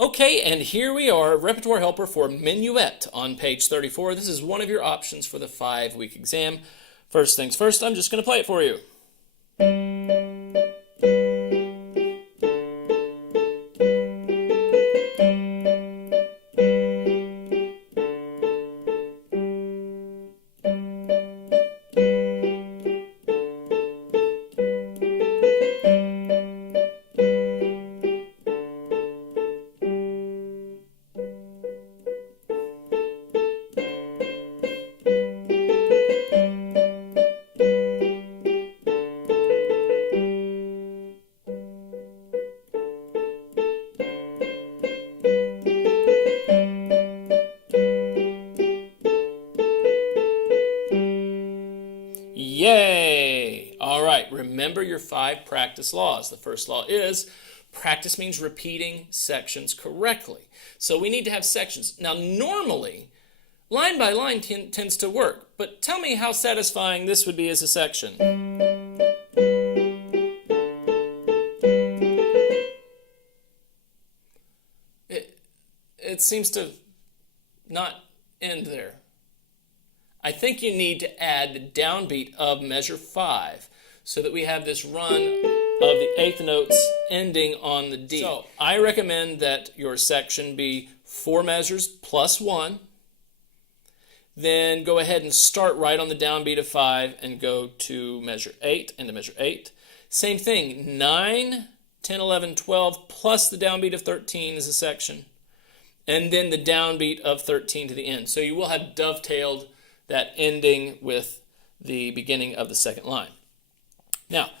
Okay, and here we are, Repertoire Helper for Minuet on page 34. This is one of your options for the 5-week exam. First things first, I'm just going to play it for you. Yay! All right, remember your 5 practice laws. The first law is practice means repeating sections correctly. So we need to have sections. Now, normally, line by line tends to work, but tell me how satisfying this would be as a section. It seems to not end there. I think you need to add the downbeat of measure 5 so that we have this run of the 8th notes ending on the D. So I recommend that your section be 4 measures plus 1. Then go ahead and start right on the downbeat of 5 and go to measure 8 and to measure 8. Same thing, 9, 10, 11, 12 plus the downbeat of 13 is a section. And then the downbeat of 13 to the end. So you will have dovetailed that ending with the beginning of the second line. Now,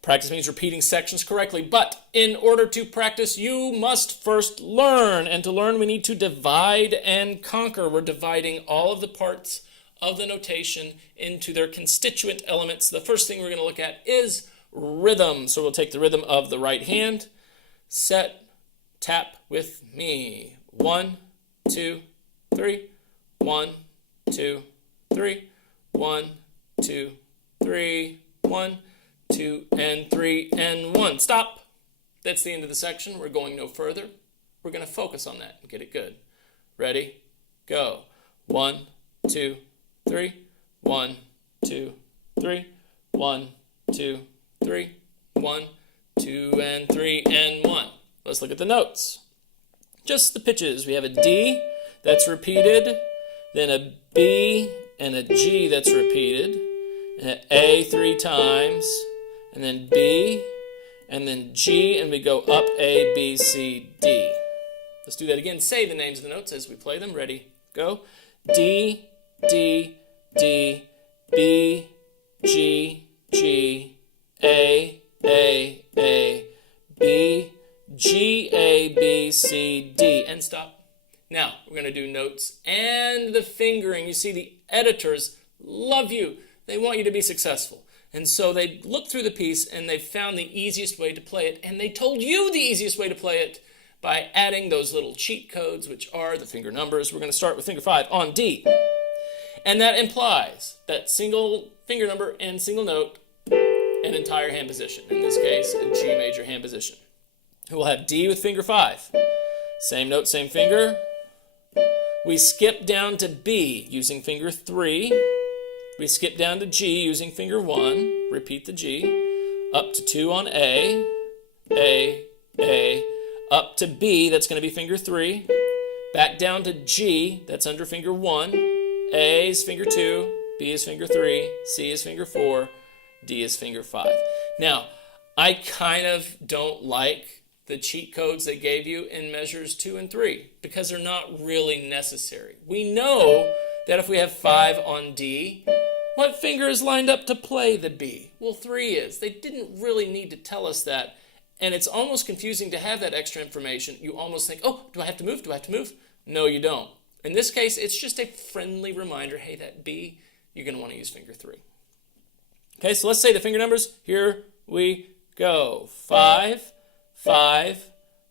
practice means repeating sections correctly, but in order to practice, you must first learn. And to learn, we need to divide and conquer. We're dividing all of the parts of the notation into their constituent elements. The first thing we're going to look at is rhythm. So we'll take the rhythm of the right hand, set, tap with me. 1, 2, 3, 1, 2, 3, 1, 2, 3, 1, 2, and 3, and 1. Stop. That's the end of the section. We're going no further. We're going to focus on that and get it good. Ready? Go. 1, 2, 3, 1, 2, 3, 1, 2, 3, 1, 2, and 3, and 1. Let's look at the notes. Just the pitches. We have a D that's repeated, then a B and a G that's repeated, and an A 3 times, and then B, and then G, and we go up A, B, C, D. Let's do that again. Say the names of the notes as we play them. Ready? Go. D, D, D, B, G, G, A, B, G, A, B, C, D, and stop. Now, we're going to do notes and the fingering. You see, the editors love you. They want you to be successful. And so they looked through the piece and they found the easiest way to play it. And they told you the easiest way to play it by adding those little cheat codes, which are the finger numbers. We're going to start with finger 5 on D. And that implies that single finger number and single note, an entire hand position. In this case, a G major hand position. We'll have D with finger 5. Same note, same finger. We skip down to B using finger 3. We skip down to G using finger 1. Repeat the G. Up to 2 on A. Up to B, that's going to be finger 3. Back down to G, that's under finger 1. A is finger 2. B is finger 3. C is finger 4. D is finger 5. Now, I kind of don't like the cheat codes they gave you in measures 2 and 3 because they're not really necessary. We know that if we have 5 on D, what finger is lined up to play the B? Well, 3 is. They didn't really need to tell us that, and it's almost confusing to have that extra information. You almost think, oh, do I have to move? Do I have to move? No, you don't. In this case, it's just a friendly reminder, hey, that B, you're going to want to use finger 3. Okay, so let's say the finger numbers. Here we go. 5, 5,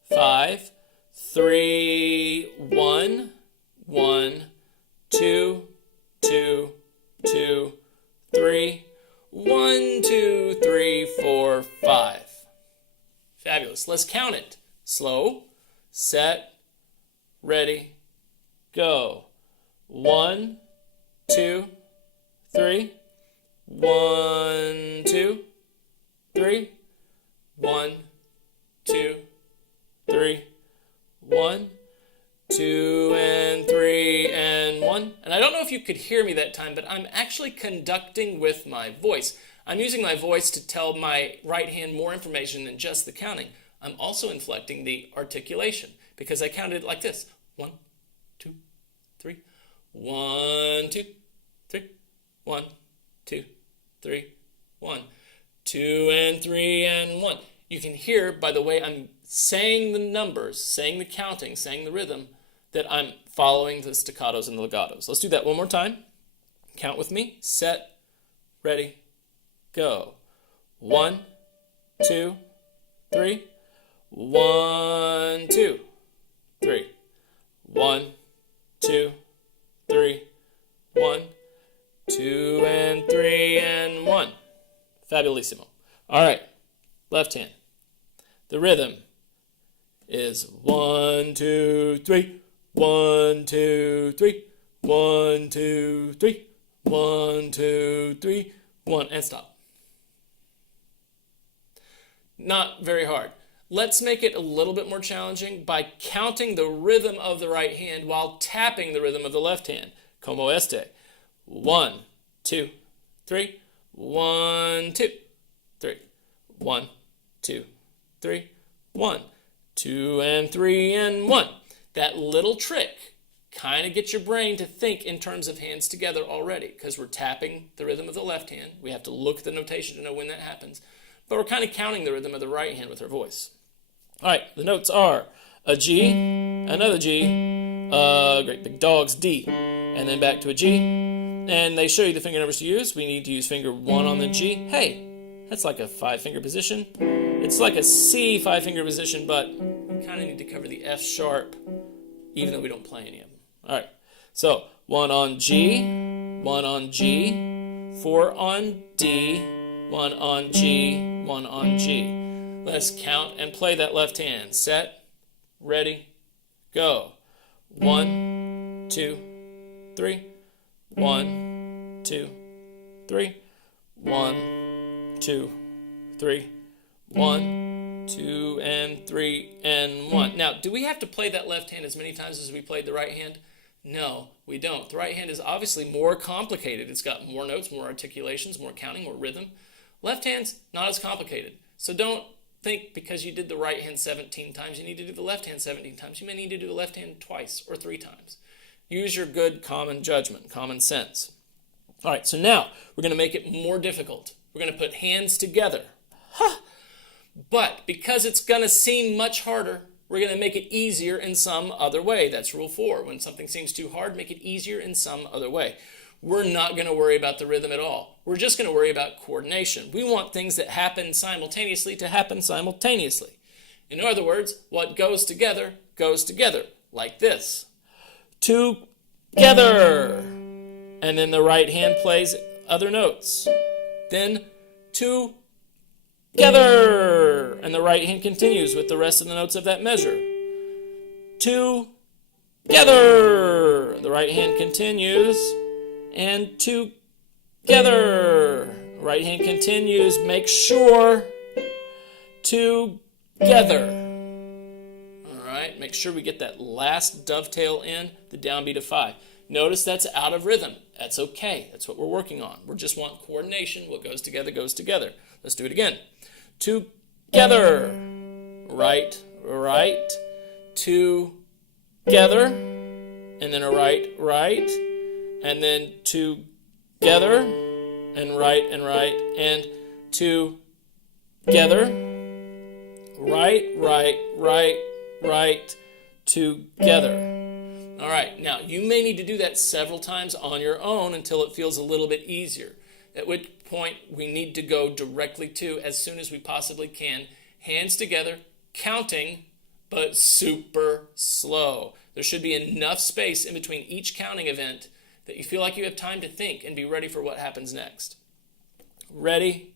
5, 3, 1, 1, 2, 2, 2, 3, 1, 2, 3, 4, 5. Fabulous. Let's count it. Slow. set, ready, go. 1, 2, 3. 1, 2, 3. 1, 2, 3. 1, 2, and 3, and 1. And I don't know if you could hear me that time, but I'm actually conducting with my voice. I'm using my voice to tell my right hand more information than just the counting. I'm also inflecting the articulation because I counted like this. 1, 2, 3. 1, 2, 3. 1, 2, 3. 1, 2, and 3, and 1. You can hear by the way I'm saying the numbers, saying the counting, saying the rhythm, that I'm following the staccatos and the legatos. Let's do that one more time. Count with me. Set, ready, go. 1, 2, 3. 1, 2, 3. 1, 2, 3. 1, 2, and 3, and 1. Fabulissimo. All right, left hand. The rhythm is 1, 2, 3. 1, 2, 3. 1, 2, 3. 1, 2, 3. 1, and stop. Not very hard. Let's make it a little bit more challenging by counting the rhythm of the right hand while tapping the rhythm of the left hand. Como este. 1, 2, 3. 1, 2, 3. 1, 2, 3. 1, 2, and 3, and 1. That little trick kind of gets your brain to think in terms of hands together already because we're tapping the rhythm of the left hand. We have to look at the notation to know when that happens. But we're kind of counting the rhythm of the right hand with our voice. All right, the notes are a G, another G, great big dog's D, and then back to a G. And they show you the finger numbers to use. We need to use finger 1 on the G. Hey, that's like a 5-finger position. It's like a C 5-finger position, but we kind of need to cover the F sharp, even though we don't play any of them. All right, so 1 on G, 1 on G, 4 on D, 1 on G, 1 on G. Let's count and play that left hand. Set, ready, go. 1, 2, 3. 1, 2, 3. 1, 2, 3. 1, 2, and 3, and 1. Now, do we have to play that left hand as many times as we played the right hand? No, we don't. The right hand is obviously more complicated. It's got more notes, more articulations, more counting, more rhythm. Left hand's not as complicated. So don't think because you did the right hand 17 times, you need to do the left hand 17 times. You may need to do the left hand twice or 3 times. Use your good common judgment, common sense. All right, so now we're going to make it more difficult. We're going to put hands together. But because it's going to seem much harder, we're going to make it easier in some other way. That's rule 4. When something seems too hard, make it easier in some other way. We're not going to worry about the rhythm at all. We're just going to worry about coordination. We want things that happen simultaneously to happen simultaneously. In other words, what goes together, like this. Together. And then the right hand plays other notes. Then together. And the right hand continues with the rest of the notes of that measure. Together. The right hand continues. And together. Right hand continues. Make sure. Together. All right. Make sure we get that last dovetail in, the downbeat of 5. Notice that's out of rhythm. That's okay. That's what we're working on. We just want coordination. What goes together goes together. Let's do it again. Together. Right, right. Together. And then a right, right. And then together. And right, and together. Right, right, right, right. Together. All right, now you may need to do that several times on your own until it feels a little bit easier, at which point we need to go directly to, as soon as we possibly can, hands together, counting, but super slow. There should be enough space in between each counting event that you feel like you have time to think and be ready for what happens next. Ready,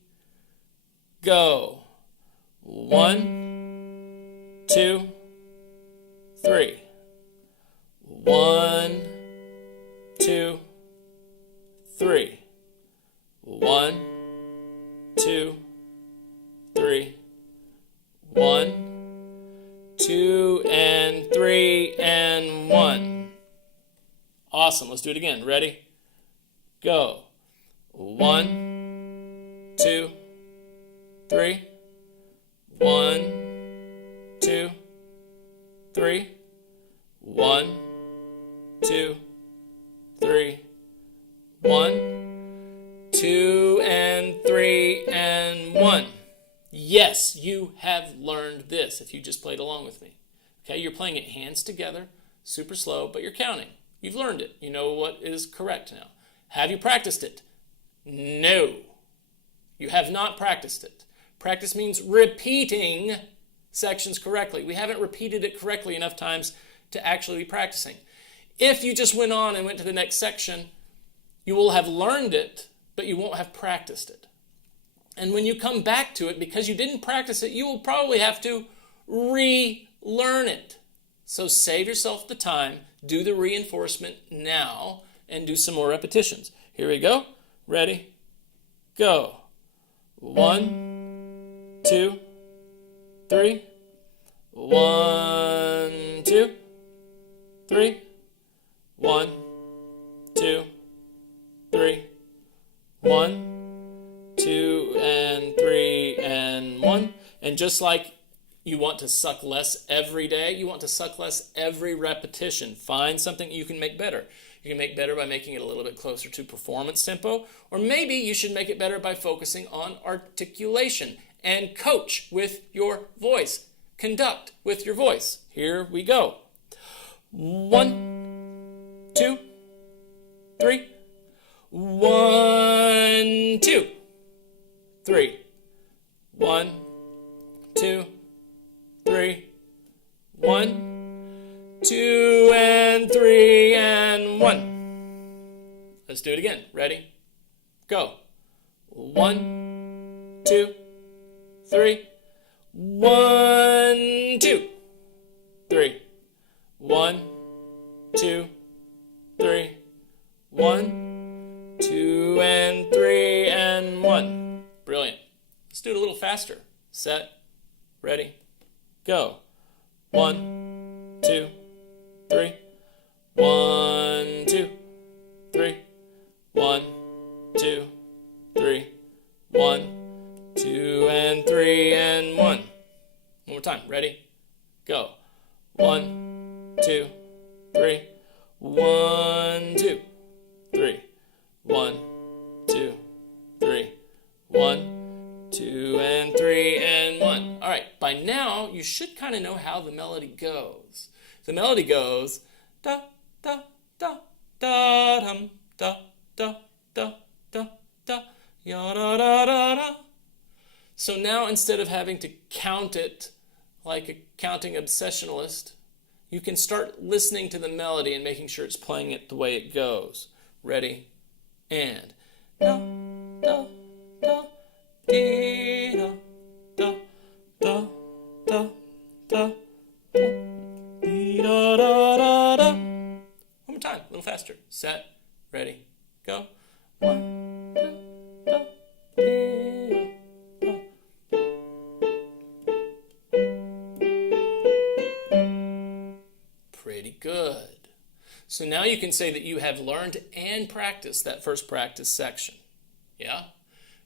go. 1, 2, 3. 1, 2, 3. 1, 2, 3. 1, 2, and 3, and 1. Awesome. Let's do it again. Ready? Go. 1, 2, 3. 1, 2, 3. 1, 2, 3. 1, 2, and 3, and 1. Yes, you have learned this if you just played along with me. Okay, you're playing it hands together, super slow, but you're counting. You've learned it. You know what is correct now. Have you practiced it? No. You have not practiced it. Practice means repeating sections correctly. We haven't repeated it correctly enough times to actually be practicing. If you just went on and went to the next section, you will have learned it, but you won't have practiced it. And when you come back to it, because you didn't practice it, you will probably have to relearn it. So save yourself the time, do the reinforcement now, and do some more repetitions. Here we go. Ready? Go. 1, 2, 3. 1, 2, 3. 1, 2, 3. 1, 2, and 3, and 1. And just like you want to suck less every day, you want to suck less every repetition. Find something you can make better. You can make better by making it a little bit closer to performance tempo, or maybe you should make it better by focusing on articulation and coach with your voice. Conduct with your voice. Here we go. 1, 2, 3. 1, 2, 3. 1, 2, 3. 1, 2, and 3, and 1. Let's do it again. Ready? Go. 1, 2, 3. 1, 2, 3. 1, 2, 3. 1, 2, and 3, and 1. Brilliant. Let's do it a little faster. Set. Ready. Go. 1, 2, 3. 1, 2, 3. 1, 2, 3. 1, 2, and 3, and 1. One more time. Ready? Go. 1, 2, 3. 1, 2, 3. 1, 2, 3. 1, 2, and 3, and 1. All right, by now you should kind of know how the melody goes. The melody goes da da da da dum da da da da da ya da da da da. So now instead of having to count it like a counting obsessionalist, you can start listening to the melody and making sure it's playing it the way it goes. Ready? And da da da dee da da da da da da dee da da da da. One more time, a little faster. Set, ready, go. 1, 2, da, dee, da, da. Pretty good. So now you can say that you have learned and practiced that first practice section. Yeah?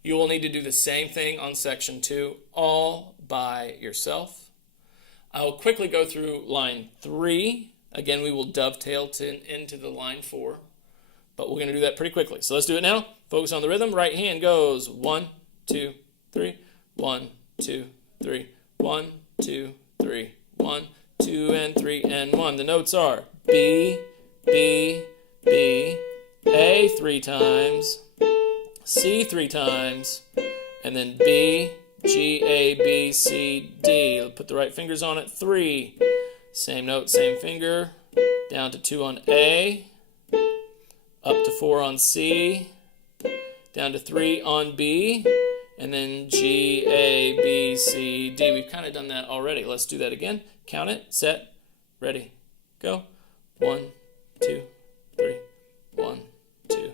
You will need to do the same thing on section 2 all by yourself. I will quickly go through line 3. Again, we will dovetail into the line 4, but we're going to do that pretty quickly. So let's do it now. Focus on the rhythm. Right hand goes 1, 2, 3. 1, 2, 3. 1, 2, 3. 1, 2, and 3, and 1. The notes are B, B, B, A 3 times, C 3 times, and then B, G, A, B, C, D. Put the right fingers on it. 3. Same note, same finger. Down to 2 on A. Up to 4 on C. Down to 3 on B. And then G, A, B, C, D. We've kind of done that already. Let's do that again. Count it. Set. Ready, go. 1, 2, 3. 1, 2,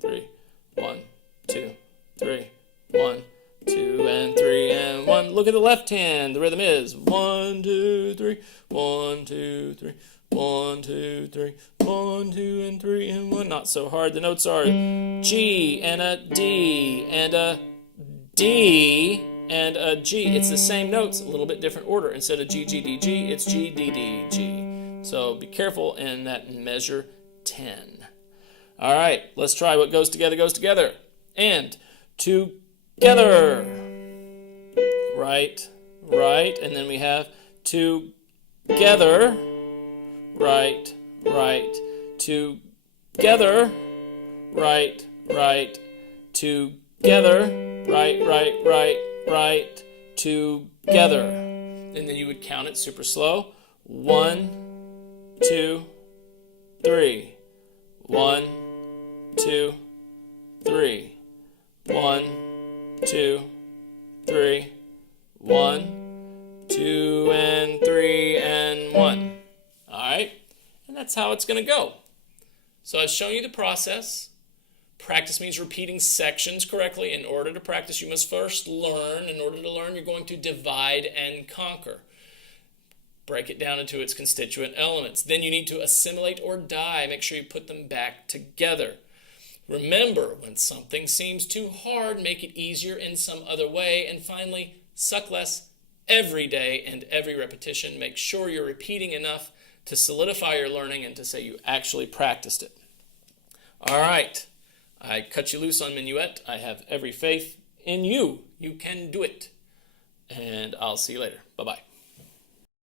3. 1, 2, 3. 1, 2, and 3, and 1. Look at the left hand. The rhythm is 1, 2, 3. 1, 2, 3. 1, 2, 3. 1, 2, and 3, and 1. Not so hard. The notes are G and a D and a D and a G. It's the same notes, a little bit different order. Instead of G, G, D, G, it's G, D, D, G. So be careful in that measure 10. All right, let's try what goes together, and together. Right, right, and then we have together. Right, right, together. Right, right, together. Right, right, right, right, together. And then you would count it super slow. 1, 2, 3. 1, 2, 3. 1, 2, 3. 1, 2, and 3, and 1. All right, and that's how it's going to go. So I've shown you the process. Practice means repeating sections correctly. In order to practice, you must first learn. In order to learn, you're going to divide and conquer. Break it down into its constituent elements. Then you need to assimilate or die. Make sure you put them back together. Remember, when something seems too hard, make it easier in some other way. And finally, suck less every day and every repetition. Make sure you're repeating enough to solidify your learning and to say you actually practiced it. All right. I cut you loose on Minuet. I have every faith in you. You can do it. And I'll see you later. Bye-bye.